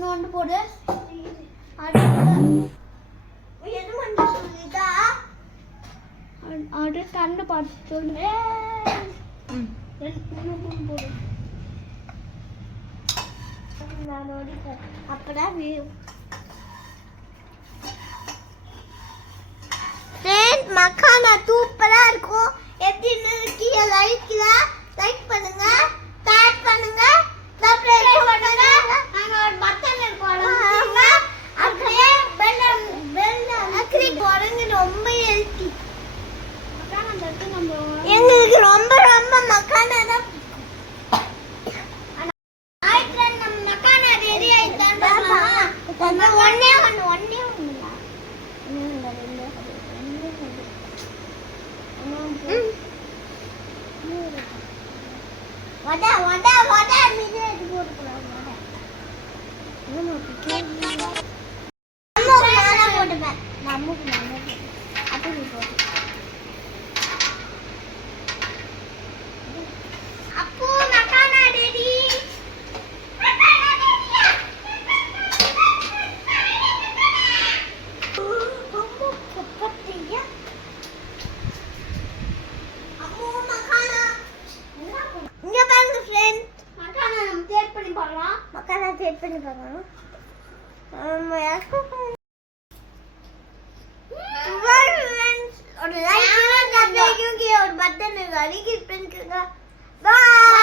நோண்டு போடு. அடுத்து எது மஞ்சள் சொல்லிதா? அடுத்து அண்ணன் பார்த்து சொல்லு. போடு. அப்பதான் மக்கானா சூப்பரா இருக்கும். எப்படின்னு கீழே லைக் பண்ணுங்க, ஷேர் பண்ணுங்க, சப்ஸ்கிரைப் பண்ணுங்க. நாங்க ஒரு பட்டன் இருக்கும் அப்படியே பெல் போடுங்க. ரொம்ப ஹெல்த்தி. எங்களுக்கு ரொம்ப ரொம்ப மக்கானா தான். நம்ம மக்கானா ரெடி ஆயிட்டான். ஒன்னே ஒன்னு வடா வடா வடா மீது எடுத்து போட்டுறோம். நானா போடுவேன். நமக்கு நானா அப்படி போடு. அப்போ மக்கானா ரெடி. மக்கானா செட் பண்ணி பார்க்கலாம். ஒரு லைக் ஒரு பட்டன் இருக்கு. அதுக்கு கிளிக் பண்ணுங்க. பை.